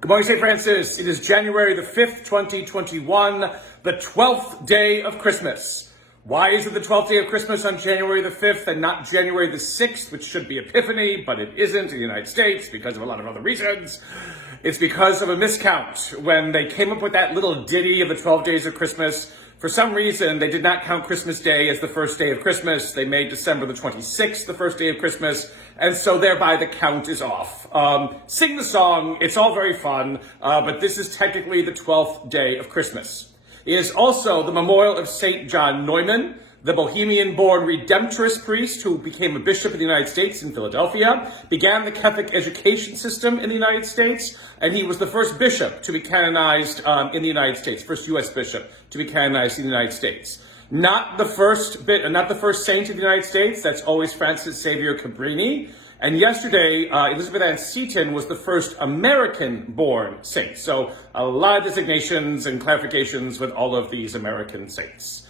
Good morning, St. Francis. It is January the 5th, 2021, the 12th day of Christmas. Why is it the 12th day of Christmas on January the 5th and not January the 6th, which should be Epiphany, but it isn't in the United States because of a lot of other reasons? It's because of a miscount. When they came up with that little ditty of the 12 days of Christmas, for some reason, they did not count Christmas Day as the first day of Christmas. They made December the 26th the first day of Christmas, and so thereby the count is off. Sing the song, it's all very fun, but this is technically the 12th day of Christmas. It is also the memorial of St. John Neumann, the Bohemian-born Redemptorist priest who became a bishop in the United States in Philadelphia, began the Catholic education system in the United States, and he was the first bishop to be canonized in the United States, first U.S. bishop to be canonized in the United States. Not the first saint in the United States. That's always Francis Xavier Cabrini. And yesterday, Elizabeth Ann Seton was the first American-born saint. So a lot of designations and clarifications with all of these American saints.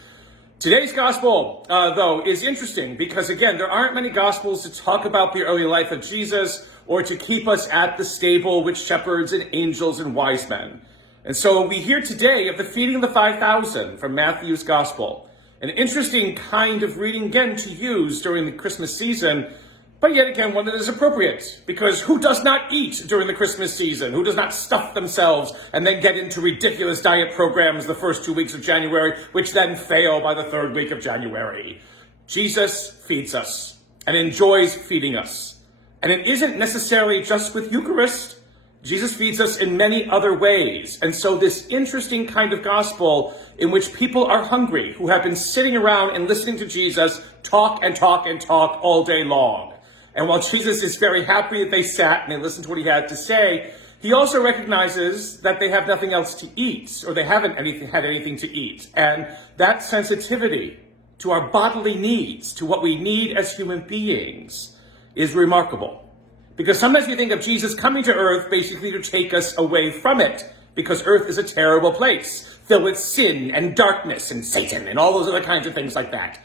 Today's gospel, though, is interesting because, again, there aren't many gospels to talk about the early life of Jesus or to keep us at the stable with shepherds and angels and wise men. And so we hear today of the feeding of the 5,000 from Matthew's gospel. An interesting kind of reading, again, to use during the Christmas season, but yet again, one that is appropriate, because who does not eat during the Christmas season? Who does not stuff themselves and then get into ridiculous diet programs the first 2 weeks of January, which then fail by the third week of January? Jesus feeds us and enjoys feeding us. And it isn't necessarily just with Eucharist. Jesus feeds us in many other ways. And so this interesting kind of gospel in which people are hungry, who have been sitting around and listening to Jesus talk and talk and talk all day long. And while Jesus is very happy that they sat and they listened to what he had to say, he also recognizes that they have nothing else to eat, or they haven't had anything to eat. And that sensitivity to our bodily needs, to what we need as human beings, is remarkable. Because sometimes we think of Jesus coming to earth basically to take us away from it, because earth is a terrible place, filled with sin and darkness and Satan and all those other kinds of things like that.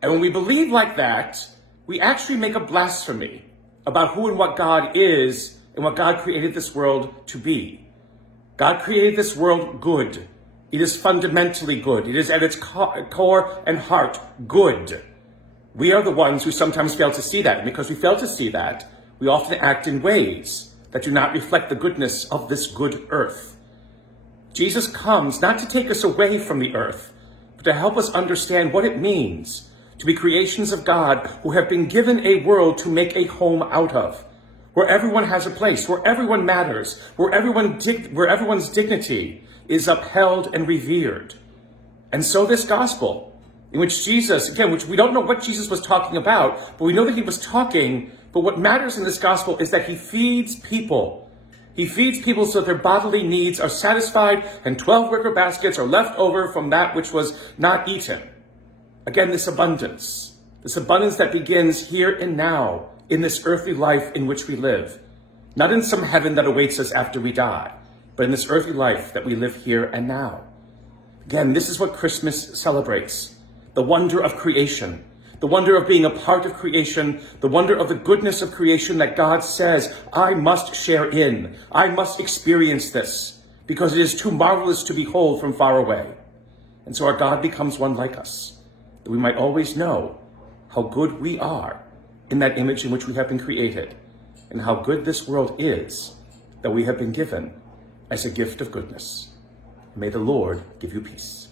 And when we believe like that, we actually make a blasphemy about who and what God is and what God created this world to be. God created this world good. It is fundamentally good. It is at its core and heart good. We are the ones who sometimes fail to see that. And because we fail to see that, we often act in ways that do not reflect the goodness of this good earth. Jesus comes not to take us away from the earth, but to help us understand what it means to be creations of God who have been given a world to make a home out of, where everyone has a place, where everyone matters, where everyone's dignity is upheld and revered. And so this gospel, in which Jesus, again, which we don't know what Jesus was talking about, but we know that he was talking, but what matters in this gospel is that he feeds people. He feeds people so that their bodily needs are satisfied and 12 wicker baskets are left over from that which was not eaten. Again, this abundance that begins here and now in this earthly life in which we live, not in some heaven that awaits us after we die, but in this earthly life that we live here and now. Again, this is what Christmas celebrates: the wonder of creation, the wonder of being a part of creation, the wonder of the goodness of creation that God says, I must share in, I must experience this, because it is too marvelous to behold from far away. And so our God becomes one like us, that we might always know how good we are in that image in which we have been created, and how good this world is that we have been given as a gift of goodness. May the Lord give you peace.